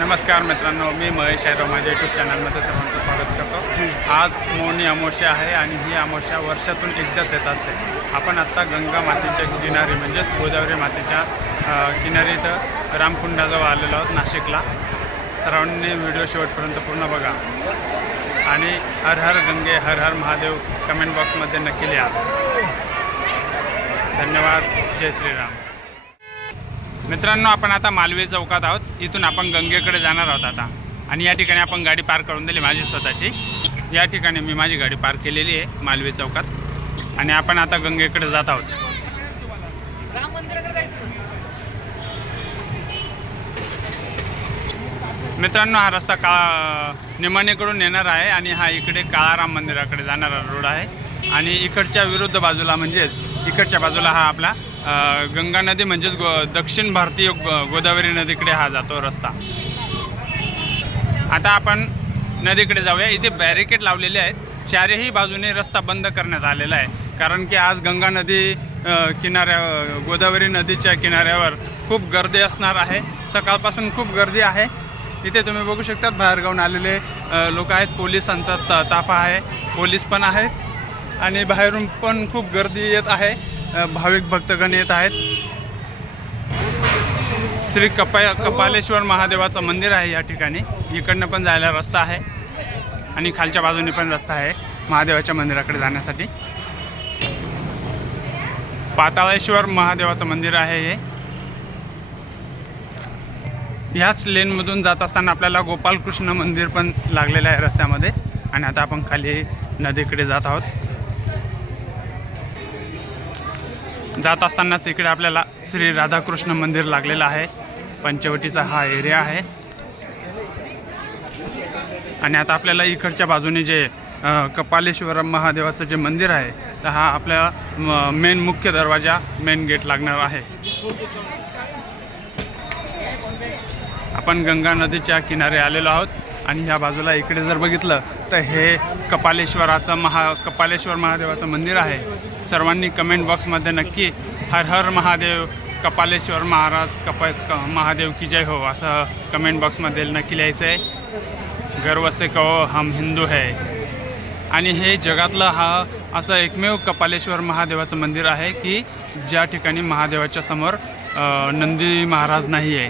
नमस्कार मित्रांनो मी महेश आहे. माझ्या यूट्यूब चॅनलमध्ये सर्वांचं स्वागत करतो. आज मोनी अमावस्या आहे आणि ही अमावस्या वर्षातून एकदाच येत असते. आपण आत्ता गंगा मातेच्या किनारी म्हणजेच गोदावरी मातेच्या किनारी इथं रामकुंडाजवळ आलेलो आहोत नाशिकला. सर्वांनी व्हिडिओ शेवटपर्यंत पूर्ण बघा. आणि हर हर गंगे हर हर महादेव कमेंट बॉक्समध्ये नक्की लिहा. धन्यवाद. जय श्रीराम. मित्रांनो आपण आता मालवे चौकात आहोत. इथून आपण गंगेकडे जाणार आहोत आता. आणि या ठिकाणी आपण गाडी पार्क करून दिली माझी स्वतःची. या ठिकाणी मी माझी गाडी पार्क केलेली आहे मालवे चौकात. आणि आपण आता गंगेकडे जात आहोत. मित्रांनो हा रस्ता का निमाणेकडून येणार आहे आणि हा इकडे काळाराम मंदिराकडे जाणारा रोड आहे. आणि इकडच्या विरुद्ध बाजूला म्हणजेच इकडच्या बाजूला हा आपला गंगा नदी म्हणजेच गो दक्षिण भारतीय गोदावरी नदीकडे हा जातो रस्ता. आता आपण नदीकडे जाऊया. इथे बॅरिकेड लावलेले आहेत. चारही बाजूने रस्ता बंद करण्यात आलेला आहे. कारण की आज गंगा नदी किनाऱ्या गोदावरी नदीच्या किनाऱ्यावर खूप गर्दी असणार आहे. सकाळपासून खूप गर्दी आहे. इथे तुम्ही बघू शकतात बाहेरगावून आलेले लोक आहेत. पोलिसांचा ताफा आहे. पोलीस पण आहेत. आणि बाहेरून पण खूप गर्दी येत आहे. भाविक भक्तगण येत आहेत. श्री कपा कपालेश्वर महादेवाचं मंदिर आहे या ठिकाणी. इकडनं पण जायला रस्ता आहे. आणि खालच्या बाजूने पण रस्ता आहे महादेवाच्या मंदिराकडे जाण्यासाठी. पाताळेश्वर महादेवाचं मंदिर आहे हे. ह्याच लेनमधून जात असताना आपल्याला गोपालकृष्ण मंदिर पण लागलेलं आहे रस्त्यामध्ये. आणि आता आपण खाली नदीकडे जात आहोत. जात असतानाच इकडे आपल्याला श्री राधाकृष्ण मंदिर लागलेलं आहे. पंचवटीचा हा एरिया आहे. आणि आता आपल्याला इकडच्या बाजूने जे कपालेश्वरम कपालेश्वर महादेवाचं जे मंदिर आहे तर हा आपल्या मेन मुख्य दरवाजा मेन गेट लागणार आहे. आपण गंगा नदीच्या किनारे आलेलो आहोत. आणि ह्या बाजूला इकडे जर बघितलं तर हे कपालेश्वराचं महा कपालेश्वर महादेवाचं मंदिर आहे. सर्वांनी कमेंट बॉक्समध्ये नक्की हर हर महादेव कपालेश्वर महाराज कप क महादेव की जय हो असं कमेंट बॉक्समध्ये नक्की लिहायचं आहे गर्व से कहो हम हिंदू है. आणि हे जगातलं हा असं एकमेव कपालेश्वर महादेवाचं मंदिर आहे की ज्या ठिकाणी महादेवाच्या समोर नंदी महाराज नाही आहे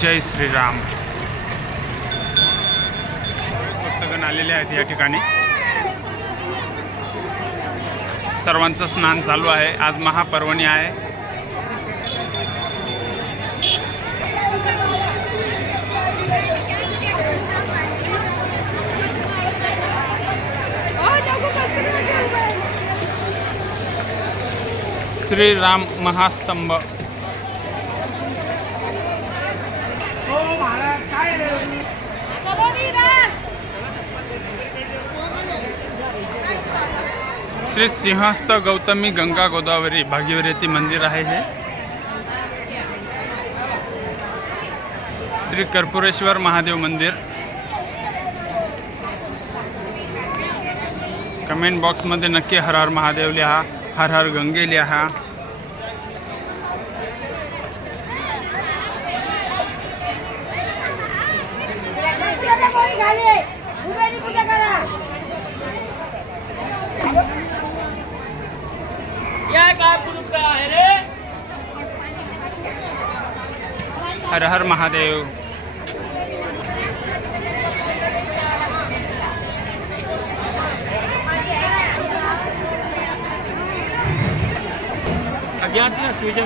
जय श्रीराम. भक्तगण आलेले आहेत या ठिकाणी. सर्वांचं स्नान चालू आहे. आज महापर्वणी आहे. श्रीराम महास्तंभ. श्री सिंहस्थ गौतमी गंगा गोदावरी भागीरथी मंदिर आहे हे. श्री कर्पुरेश्वर महादेव मंदिर. कमेंट बॉक्समध्ये नक्की हर हर महादेव लिहा हर हर गंगे लिहा या काय कुलूप काय आहे रे हर हर महादेव। अज्ञात ना तुझ्या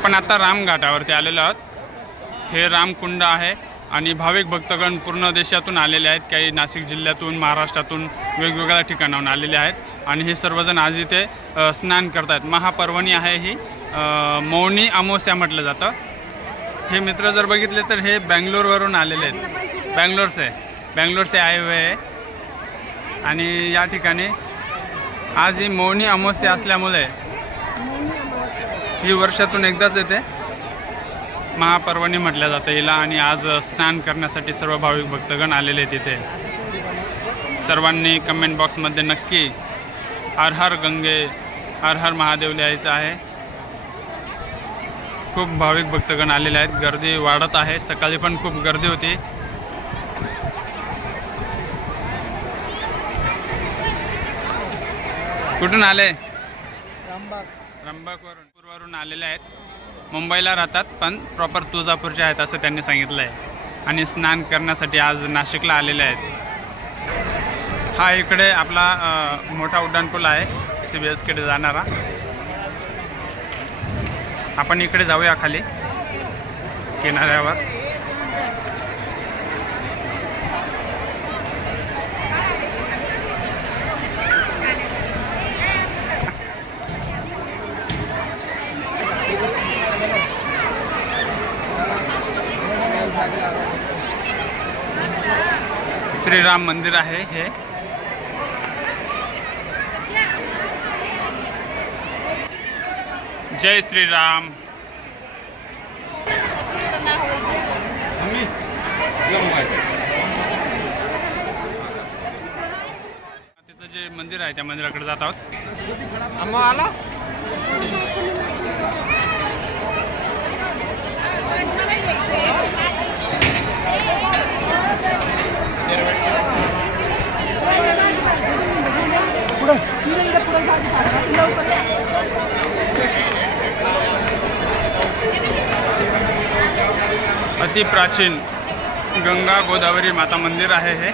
आपण आता रामघाटावरती आलेलो आहोत. हे रामकुंड आहे आणि भाविक भक्तगण पूर्ण देशातून आलेले आहेत. काही नाशिक जिल्ह्यातून महाराष्ट्रातून वेगवेगळ्या ठिकाणाहून आलेले आहेत. आणि हे सर्वजण आज इथे स्नान करत आहेत महापर्वणी आहे ही. मौनी अमावस्या म्हटलं जातं. हे मित्र जर बघितले तर हे बँगलोरवरून आलेले आहेत. बँगलोरचे बँगलोरचे बँगलोर हुए आहे. आणि या ठिकाणी आज ही मौनी अमावस्या असल्यामुळे ही वर्षातून एकदाच येते. महापर्वणी म्हटलं जातं हिला आणि आज स्नान करण्यासाठी सर्व भाविक भक्तगण आलेले आहेत तिथे सर्वांनी कमेंट बॉक्समध्ये नक्की हर हर गंगे हर हर महादेव लिहायचं आहे. खूप भाविक भक्तगण आलेले आहेत. गर्दी वाढत आहे. सकाळी पण खूप गर्दी होती. कुठून आले? त्र्यंबकवरून पूर्वरून आलेले आहेत. मुंबईला राहतात पण प्रॉपर तुळजापूरचे आहेत असं त्यांनी सांगितलं आहे आणि स्नान करण्यासाठी आज नाशिकला आलेले आहेत. हा इकडे आपला मोठा उड्डाणपूल आहे. सी बी एसकडे जाणारा. आपण इकडे जाऊया खाली. किनाऱ्यावर. श्रीराम मंदिर आहे हे. जय श्रीराम. तिथं जे मंदिर आहे त्या मंदिराकडे जात आहोत. आला प्राचीन गंगा गोदावरी माता मंदिर आहे हे.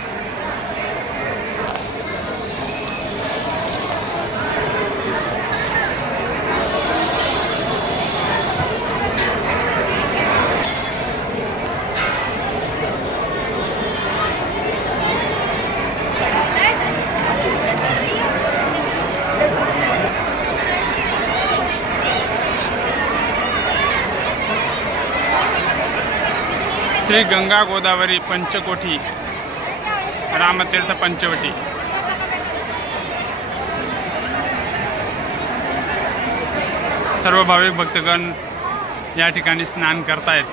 श्री गंगा गोदावरी पंचकोठी रामतीर्थ पंचवटी. सर्व भाविक भक्तगण या ठिकाणी स्नान करतायत.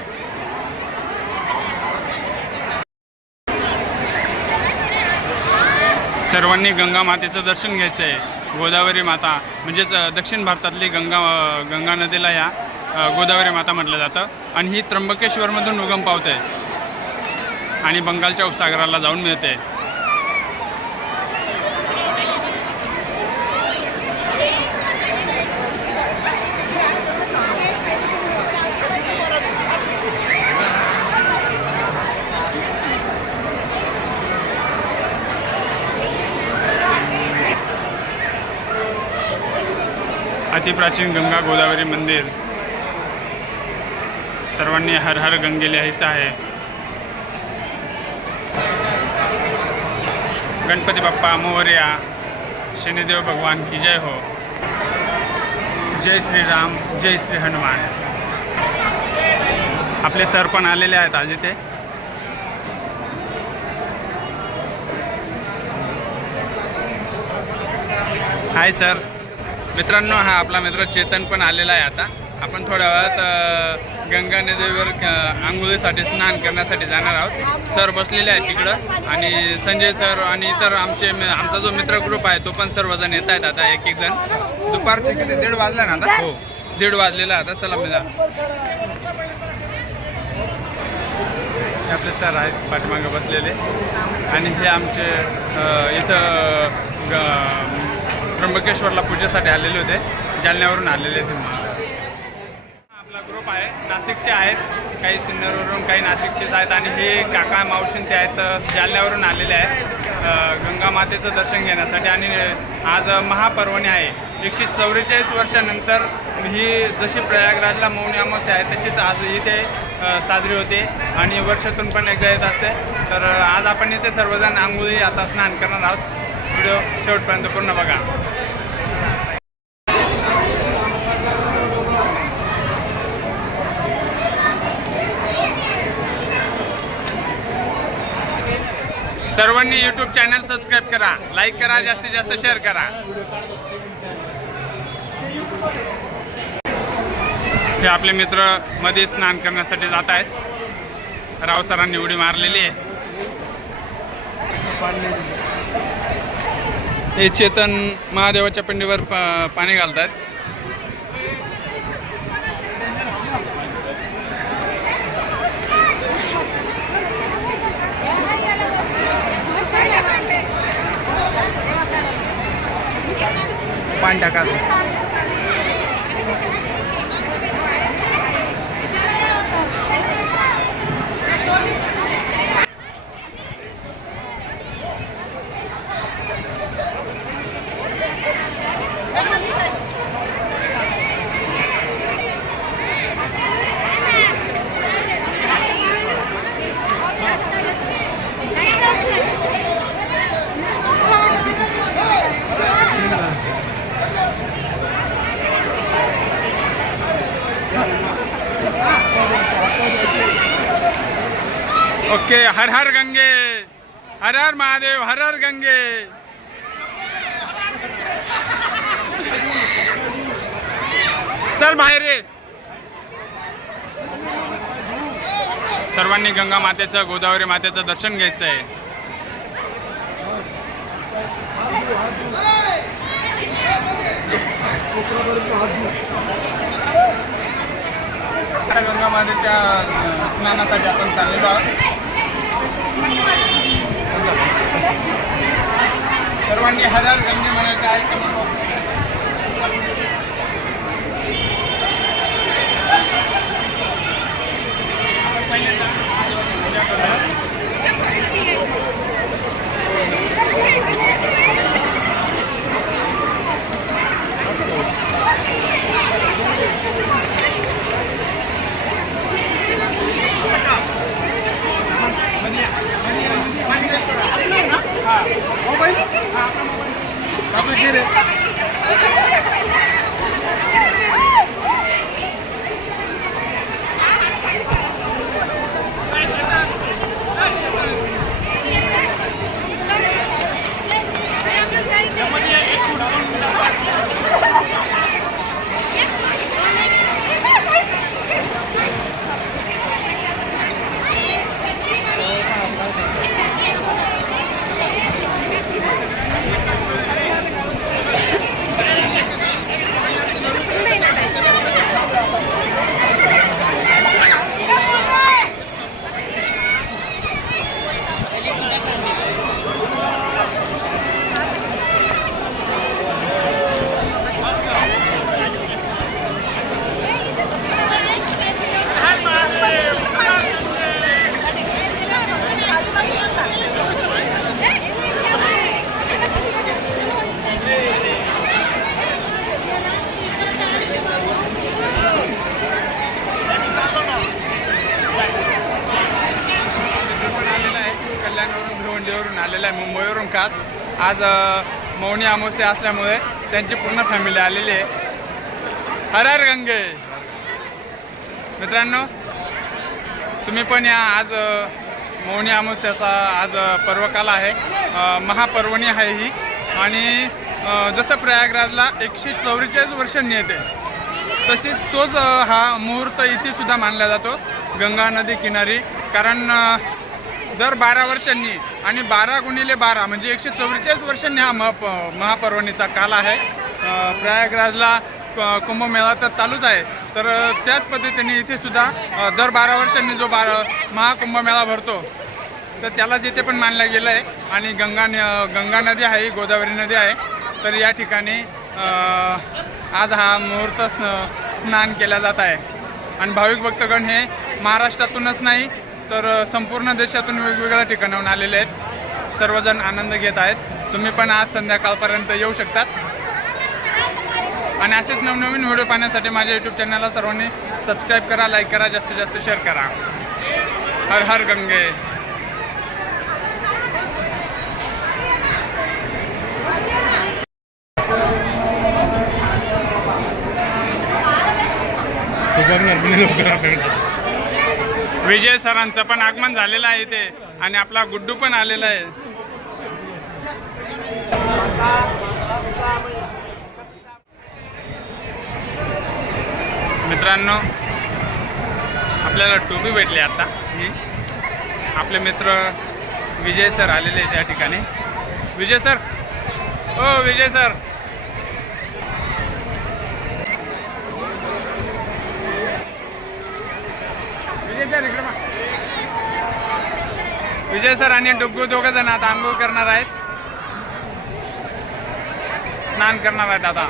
सर्वांनी गंगा मातेचं दर्शन घ्यायचं आहे गोदावरी माता म्हणजेच दक्षिण भारतातली गंगा गंगा नदीला या. गोदावरी माता म्हटलं जातं. आणि ही त्र्यंबकेश्वरमधून उगम पावते. आणि बंगालच्या उपसागराला जाऊन मिळते. अतिप्राचीन गंगा गोदावरी मंदिर. सर्वांनी हर हर गंगे लिहायचं आहे. गणपती बाप्पा मोर्या शनिदेव भगवान की जय हो. जय श्रीराम जय श्री हनुमान. आपले सर पण आलेले आहेत आज इथे. Hi sir. मित्रांनो हा आपला मित्र चेतन पण आलेला आहे आता. आपण थोड्या वेळात गंगा नदीवर आंघोळीसाठी स्नान करण्यासाठी जाणार आहोत. सर बसलेले आहेत तिकडं. आणि संजय सर आणि इतर आमचे आमचा जो मित्र ग्रुप आहे तो पण सर्वजण येत आहेत आता एक एक जण. दुपारचे किती दीड वाजला ना आता? हो. दीड वाजलेला आता चला मी जा. आपले सर आहेत पाठीमागे बसलेले. आणि हे आमचे इथं त्र्यंबकेश्वरला पूजेसाठी आलेले होते. जालन्यावरून आलेले ते ग्रुप आहे. नाशिकचे आहेत. काही सिन्नरवरून काही नाशिकचेच आहेत आणि हे काका मावशीन ते आहेत जालन्यावरून आलेले आहेत. गंगा मातेचं दर्शन घेण्यासाठी आणि आज महापर्वणी आहे. एकशे चौवेचाळीस वर्षानंतर ही जशी प्रयागराजला मौनी अमावस्या आहे तशीच आज इथे साजरी होते आणि वर्षातून पण एकदा येत असते. तर आज आपण इथे सर्वजण आंघोळी आता स्नान करणार आहोत. व्हिडिओ शेवटपर्यंत पूर्ण बघा. सर्वांनी यूट्यूब चॅनल सबस्क्राईब करा लाईक करा जास्तीत जास्त शेअर करा. हे आपले मित्रमध्ये स्नान करण्यासाठी जात आहेत. राव सरांनी उडी मारलेली आहे. हे चेतन महादेवाच्या पिंडीवर पाणी घालतात पाणी टाका असं. ओके हर हर गंगे हर हर महादेव हर हर गंगे। चल बाहेर रे सर्वांनी गंगा मातेचं गोदावरी मातेचं दर्शन घ्यायचं आहे गंगा मातेच्या स्नानासाठी आपण चाललेलो आहोत. सर्वांनी हजार हर म्हणायचं आहे का मग? आपण पहिल्यांदा पूजा करूया. पण आलेला आहे कल्याणवरून भिवंडीवरून आलेला आहे मुंबईवरून खास आज मौनी अमावस्या असल्यामुळे त्यांची पूर्ण फॅमिली आलेली आहे. हर हर गंगे. मित्रांनो तुम्ही पण या. आज मौनी अमावस्याचा आज पर्वकाल आहे. महापर्वणी आहे ही. आणि जसं प्रयागराजला एकशे चौवेचाळीस वर्षांनी येते तसेच तोच हा मुहूर्त इथेसुद्धा मानला जातो. गंगा नदी किनारी. कारण दर बारा वर्षांनी आणि बारा गुणिले बारा म्हणजे एकशे चौवेचाळीस वर्षांनी हा महा महापर्वणीचा काल आहे. प्रयागराजला कुंभमेळा तर चालूच आहे. तर त्याच पद्धतीने इथे सुद्धा दर बारा वर्षांनी जो बारा महाकुंभमेळा भरतो तर त्याला जिथे पण मानलं गेलं आहे. आणि गंगा न- गंगा नदी आहे गोदावरी नदी आहे. तर या ठिकाणी आज हा मुहूर्त स्नान केला जात आहे. आणि भाविक भक्तगण हे महाराष्ट्रातूनच नाही तर संपूर्ण देशातून वेगवेगळ्या ठिकाणाहून आलेले आहेत. सर्वजण आनंद घेत आहेत. तुम्ही पण आज संध्याकाळपर्यंत येऊ शकतात. आणि असेच नवनवीन व्हिडिओ पाहण्यासाठी माझ्या यूट्यूब चॅनलला सर्वांनी सबस्क्राईब करा लाईक करा जास्तीत जास्त शेअर करा. हर हर गंगे. विजय सरांचं पण आगमन झालेलं आहे इथे आणि आपला गुड्डू पण आलेला आहे. मित्रांनो आपल्याला टोपी भेटली आता. ही. आपले मित्र विजय सर आलेले आहेत या ठिकाणी. विजय सर. ओ विजय सर विजय सर इकडे बघा. विजय सर आणि डुग्गू दोघ जण आता आंघोळ करणार आहेत. स्नान करणार आहेत आता.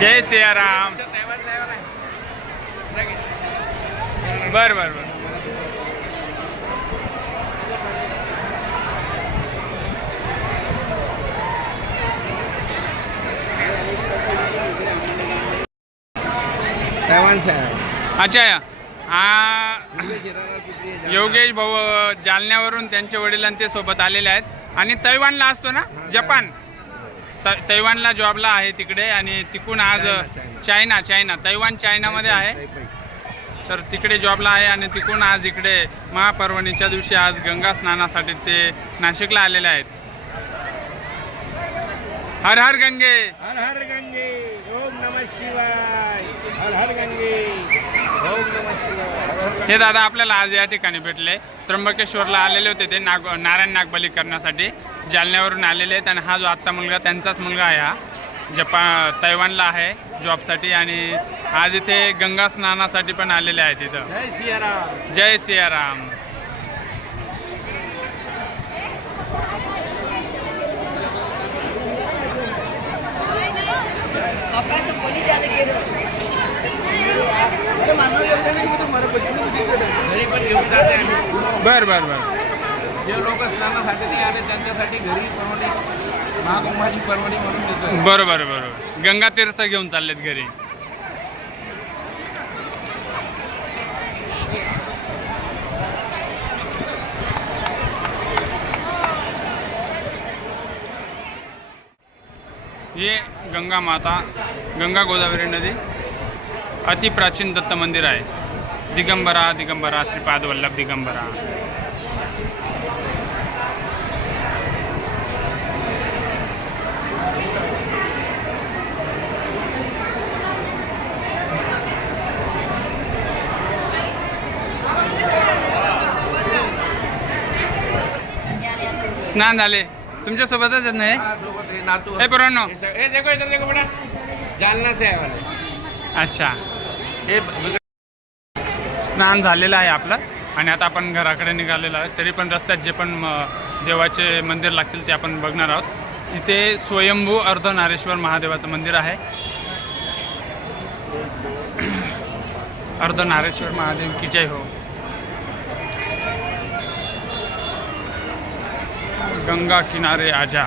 जय सियाराम. बर. बर बर अच्छा हा योगेश भाऊ जालन्यावरून त्यांचे वडील आणि ते सोबत आलेले आहेत. आणि तैवानला असतो ना? जपान. त तैवानला जॉबला आहे तिकडे आणि तिकून आज चायना चायना. तैवान चायनामध्ये आहे. तर तिकडे जॉबला आहे आणि तिकून आज इकडे महापर्वणीच्या दिवशी आज गंगा स्नानासाठी ते नाशिकला आलेले आहेत. हर हर गंगे! हर हर गंगे! ओम नमः शिवाय! हर हर गंगे! हे दादा आपल्याला आज या ठिकाणी भेटले. त्र्यंबकेश्वरला आलेले होते ते नाग नारायण नागबली करण्यासाठी. जालन्यावरून आलेले आहेत आणि हा जो आत्ता मुलगा त्यांचाच मुलगा आहे हा. जपा तैवानला आहे जॉबसाठी आणि आज इथे गंगा स्नानासाठी पण आलेले आहेत इथं. जय सियाराम. जय सियाराम. घरी पण घेऊन जाते आम्ही. बर बर बर. जे लोक स्नानासाठी नाही आले त्यांच्यासाठी घरी परवडी महाकुंभाची म्हणून बरोबर बरोबर गंगा तीर्थ घेऊन चाललेत घरी. हे गंगा माता गंगा गोदावरी नदी. अतिप्राचीन दत्त मंदिर आहे. दिगंबरा दिगंबरा श्रीपाद वल्लभ दिगंबरा. स्नान झाले. तुमच्यासोबतच आहेत ना हे? पोरांनो. सग- देखो इधर देखो बेटा जालना से अच्छा. हे स्नान झालेलं आहे आपलं. आणि आता आपण घराकडे निघालेलो आहे तरी पण रस्त्यात जे पण म, देवाचे मंदिर लागतील ते आपण बघणार आहोत. इथे स्वयंभू अर्धनारेश्वर महादेवाचं मंदिर आहे. अर्धनारेश्वर महादेव की जय हो. गंगा किनारे आजा.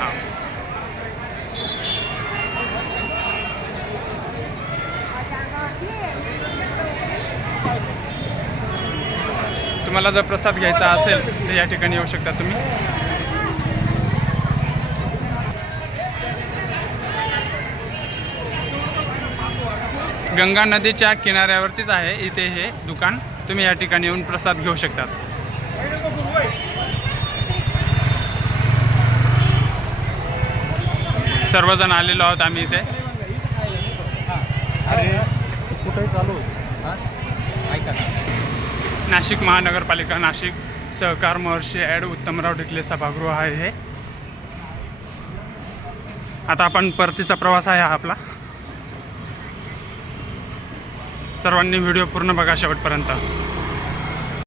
तुम्हाला जर प्रसाद घ्यायचा असेल तर या ठिकाणी येऊ शकता तुम्ही. गंगा नदीच्या किनाऱ्यावरतीच आहे इथे हे दुकान. तुम्ही या ठिकाणी येऊन प्रसाद घेऊ शकतात सर्वजण आलेलो आहोत आम्ही इथे. नाशिक महानगरपालिका नाशिक सहकार महर्षी ॲड उत्तमराव ढिकले सभागृह आहे हे. आता आपण परतीचा प्रवास आहे हा आपला. सर्वांनी व्हिडिओ पूर्ण बघा शेवटपर्यंत.